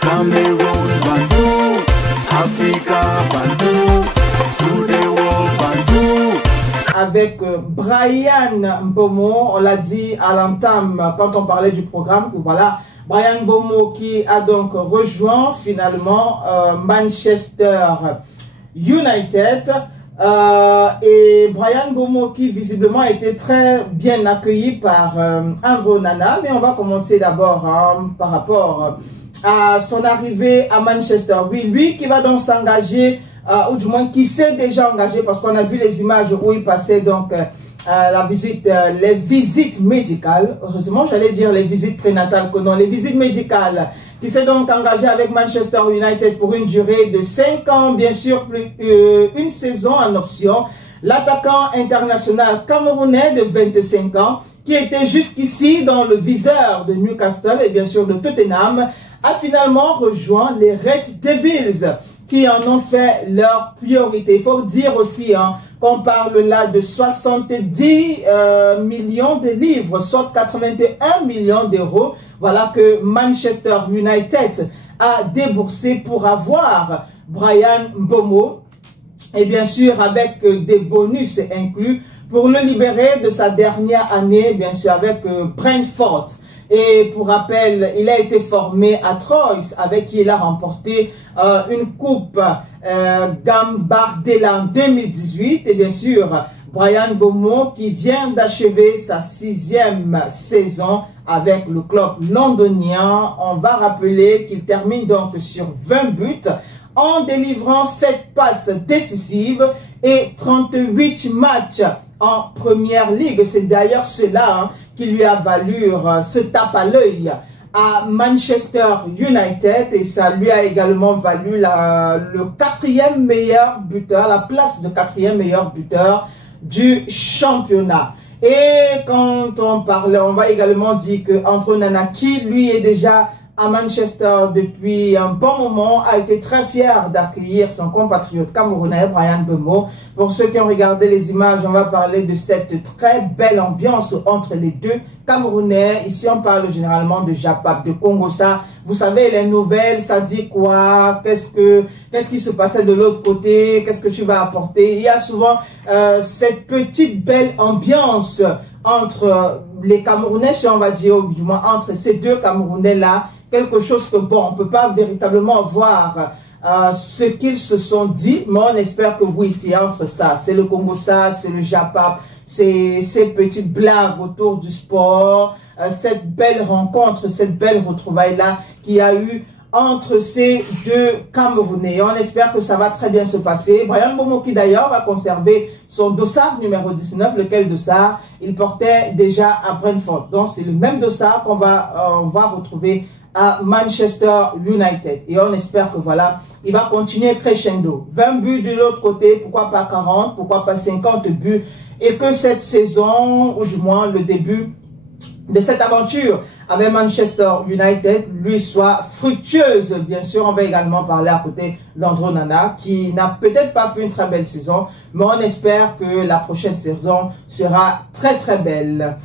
Cameroun, Bandou, Africa, Bandou, through the world, Bandou. Avec Brian Mbeumo, on l'a dit à l'entame quand on parlait du programme, que voilà, Brian Mbeumo qui a donc rejoint finalement Manchester United. Et Brian Mbeumo qui visiblement a été très bien accueilli par Andrew Onana. Mais on va commencer d'abord par rapport à son arrivée à Manchester. Oui, lui qui va donc s'engager, ou du moins qui s'est déjà engagé, parce qu'on a vu les images où il passait donc la visite, les visites médicales. Heureusement, j'allais dire les visites prénatales, que non, les visites médicales, qui s'est donc engagé avec Manchester United pour une durée de 5 ans, bien sûr, plus une saison en option. L'attaquant international camerounais de 25 ans, qui était jusqu'ici dans le viseur de Newcastle et bien sûr de Tottenham, a finalement rejoint les Red Devils, qui en ont fait leur priorité. Il faut dire aussi qu'on parle là de 70 millions de livres, soit 81 millions d'euros. Voilà que Manchester United a déboursé pour avoir Brian Mbeumo. Et bien sûr avec des bonus inclus pour le libérer de sa dernière année, bien sûr avec Brentford. Et pour rappel, il a été formé à Troyes, avec qui il a remporté une coupe Gambardella en 2018. Et bien sûr, Brian Mbeumo qui vient d'achever sa 6e saison avec le club londonien. On va rappeler qu'il termine donc sur 20 buts en délivrant 7 passes décisives et 38 matchs en première ligue. C'est d'ailleurs cela qui lui a valu ce tape à l'œil à Manchester United, et ça lui a également valu le 4e meilleur buteur, la place de 4e meilleur buteur du championnat. Et quand on parlait, on va également dire que Andrew Onana, qui lui est déjà à Manchester depuis un bon moment, a été très fier d'accueillir son compatriote camerounais Brian Mbeumo. Pour ceux qui ont regardé les images, on va parler de cette très belle ambiance entre les deux Camerounais. Ici, on parle généralement de Japap, de Congossa. Vous savez, les nouvelles, ça dit quoi? Qu'est-ce qui se passait de l'autre côté? Qu'est-ce que tu vas apporter? Il y a souvent cette petite belle ambiance entre les Camerounais, si on va dire, ou du moins entre ces deux Camerounais-là. Quelque chose que, bon, on ne peut pas véritablement voir ce qu'ils se sont dit, mais on espère que oui, c'est entre ça. C'est le Congossa, c'est le Japap, c'est ces petites blagues autour du sport, cette belle rencontre, cette belle retrouvaille-là qu'il y a eu entre ces deux Camerounais. On espère que ça va très bien se passer. Brian Mbeumo qui d'ailleurs va conserver son dossard numéro 19, lequel dossard il portait déjà à Brentford. Donc c'est le même dossard qu'on va retrouver à Manchester United. Et on espère que voilà, il va continuer crescendo. 20 buts de l'autre côté, pourquoi pas 40, pourquoi pas 50 buts. Et que cette saison, ou du moins le début de cette aventure avec Manchester United lui soit fructueuse. Bien sûr, on va également parler à côté d'Andrew Onana qui n'a peut-être pas fait une très belle saison, mais on espère que la prochaine saison sera très très belle.